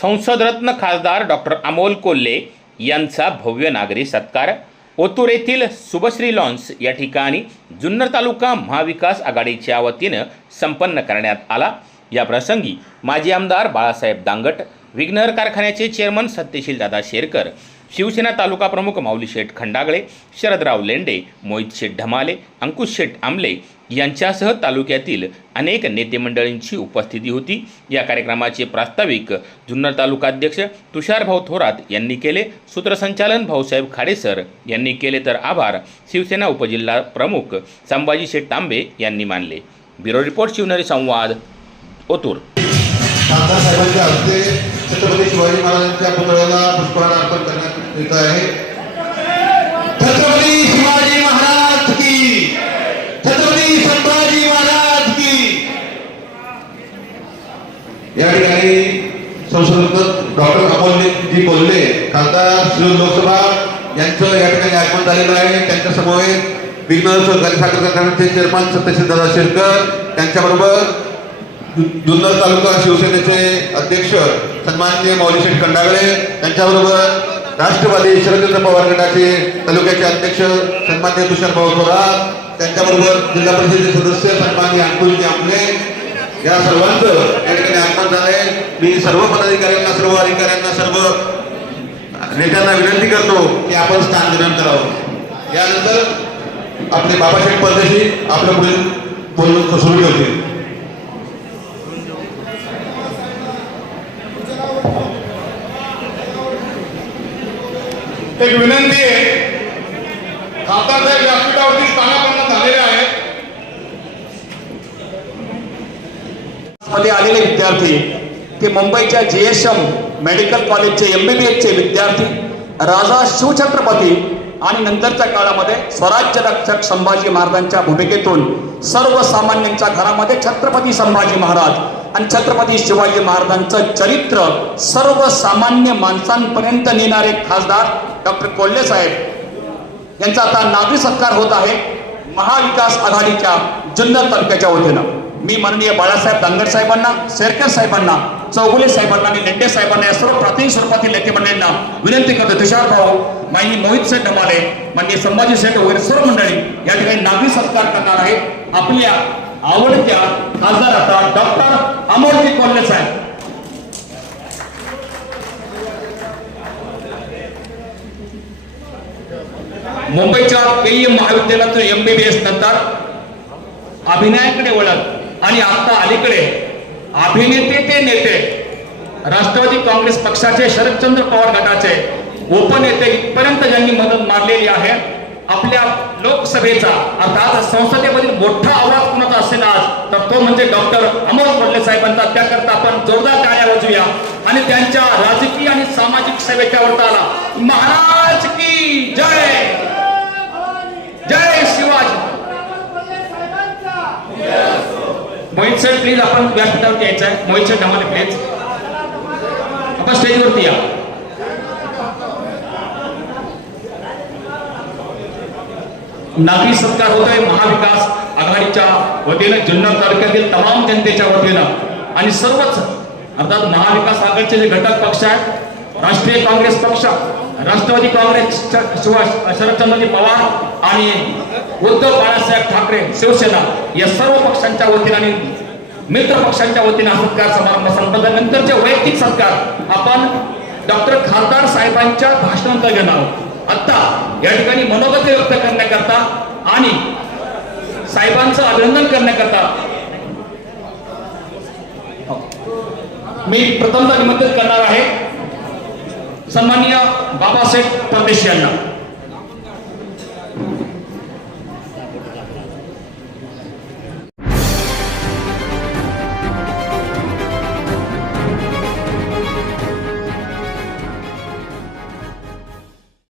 संसदरत्न खासदार डॉक्टर अमोल कोल्हे यांचा भव्य नागरी सत्कार. ओतूर येथील शुभश्री लॉन्स या ठिकाणी जुन्नर तालुका महाविकास आघाडीच्या वतीनं संपन्न करण्यात आला. या प्रसंगी माजी आमदार बाळासाहेब दांगट विघ्नर कारखान्याचे चेअरमन सत्यशील दादा शेरकर शिवसेना तालुका प्रमुख माऊली शेठ खंडागळे शरदराव लेंडे मोहित शेठ ढमाले अंकुश शेठ आमले यांच्यासह तालुक्यातील अनेक नेते मंडळींची उपस्थिती होती. या कार्यक्रमाचे प्रास्ताविक जुन्नर तालुकाध्यक्ष तुषारभाऊ थोरात यांनी केले. सूत्रसंचालन भाऊसाहेब खाडेसर यांनी केले तर आभार. शिवसेना उपजिल्हा प्रमुख संभाजी शेठ तांबे यांनी मानले. ब्युरो रिपोर्ट शिवनेरी संवाद ओतूर. साहेबांच्या हस्ते छत्रपती शिवाजी महाराजांच्या पुतळ्याला पुष्पहार अर्पण करण्यात येत आहे. छत्रपती शिवाजी महाराज की छत्रपती संभाजी महाराज की. या ठिकाणी संसद डॉक्टर अमोल जी बोलले. खासदार श्री लोकसभा यांचं या ठिकाणी आगमन झालेलं आहे. त्यांच्यासमोर विघ्न सहकारी साखर कारखान्याचे चेअरमन सत्यशील दादा शेरकर त्यांच्याबरोबर जुन्नर तालुका शिवसेनेचे अध्यक्ष सन्माननीय माऊलीशेठ कंडागळे त्यांच्याबरोबर राष्ट्रवादी शरदचंद्र पवार गटाचे तालुक्याचे अध्यक्ष सन्मान्य तुषार भाऊ थोरात त्यांच्याबरोबर जिल्हा परिषदेचे सदस्य सन्माननीय अंकुशजी आमले या सर्वांचं या ठिकाणी आगमन झालंय. मी सर्व पदाधिकाऱ्यांना सर्व अधिकाऱ्यांना सर्व नेत्यांना विनंती करतो की आपण स्थान ग्रहण करावं. यानंतर आपले बाबासाहेब परदेशी आपलं पुढील बोलून सुरू ठेवतील. एक विनंती आहे. खासदार साहेब व्यासपीठावरती स्थानापन्न झालेले आहेत. मध्ये आलेले विद्यार्थी ते मुंबईच्या जी एस एम मेडिकल कॉलेजचे एम बी बी एसचे विद्यार्थी राजा शिवछत्रपती आणि नंतरच्या काळामध्ये स्वराज्य रक्षक संभाजी महाराजांच्या भूमिकेतून सर्वसामान्यांच्या घरामध्ये छत्रपती संभाजी महाराज आणि छत्रपती शिवाजी महाराजांचं चरित्र सर्वसामान्य माणसांपर्यंत नेणारे खासदार डॉक्टर कोल्हे साहेब यांचा आता नागरी सत्कार होत आहे महाविकास आघाडीच्या जुन्नर तालुक्याच्या वतीनं. मी माननीय बाळासाहेब दांगड साहेबांना शेरकर साहेबांना चौगुले साहेबांना आणि लेंडे साहेबांना या सर्व प्राथमिक स्वरूपातील नेते मंडळींना विनंती करतो. तुषार भाऊ माननीय मोहित सेठ डमाले माननीय संभाजी शेठ वगैरे सर्व मंडळी या ठिकाणी नागरी सत्कार करणार आहे आपल्या आवडत्या खासदार आता डॉक्टर अमोलजी कोल्हे साहेब. मुंबईच्या केईएम महाविद्यालयातून एम बी बी एस नंतर अभिनयाकडे वळत आणि आता अलीकडे अभिनेते ते नेते राष्ट्रवादी काँग्रेस पक्षाचे शरदचंद्र पवार गटाचे उपनेते इथपर्यंत ज्यांनी मदत मारलेली आहे आपल्या लोकसभेचा अर्थात संसदेमधील मोठा आवाज कुणाचा असेल आज तर तो म्हणजे डॉक्टर अमोल कोल्हे साहेबांचा. त्याकरता आपण जोरदार टाळ्या वाजूया आणि त्यांच्या राजकीय आणि सामाजिक सेवेच्या वरताला महाराज की जय! जय शिवाजी. मोहित सर प्लीज आपण व्यासपीठावरती यायचं आहे. मोहित सर धमाले प्लीज आपण स्टेजवरती या. नागरी सत्कार होत आहे महाविकास आघाडीच्या वतीनं जुन्नर तालुक्यातील तमाम जनतेच्या वतीनं. आणि सर्वच अर्थात महाविकास आघाडीचे जे घटक पक्ष आहेत राष्ट्रीय काँग्रेस पक्ष राष्ट्रवादी काँग्रेस शरदचंद्रजी पवार आणि उद्धव बाळासाहेब ठाकरे शिवसेना या सर्व पक्षांच्या वतीनं आणि मित्र पक्षांच्या वतीनं हा सत्कार समारंभ संपन्न नंतरचे वैयक्तिक सत्कार आपण डॉक्टर खासदार साहेबांच्या भाषणानंतर घेणार आहोत. आता या ठिकाणी मनोगत व्यक्त करण्याकरता आणि साहेबांचं अभिनंदन करण्याकरता मी प्रथमदा निमंत्रित करणार आहे. सन्माननीय बाबासाहेब परदेशी यांना.